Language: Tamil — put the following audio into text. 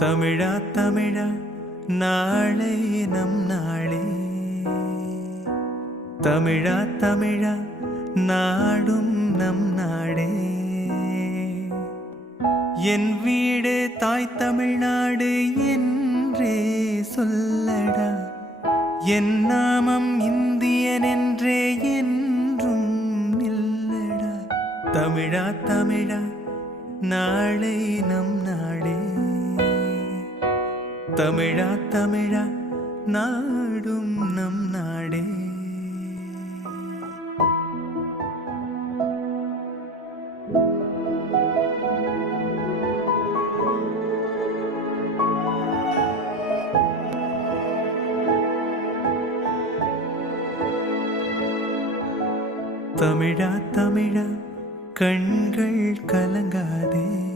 தமிழா தமிழா நாளை நம் நாளே. தமிழா தமிழா நாடும் நம் நாடே. என் வீடு தாய் தமிழ்நாடு என்றே சொல்லடா. என் நாமம் இந்தியன் என்றே என்றும் நில்லடா. தமிழா தமிழா நாளை நம் நாடே. தமிழா தமிழா நாடும் நம் நாடே. தமிழா தமிழா கண்கள் கலங்காதே.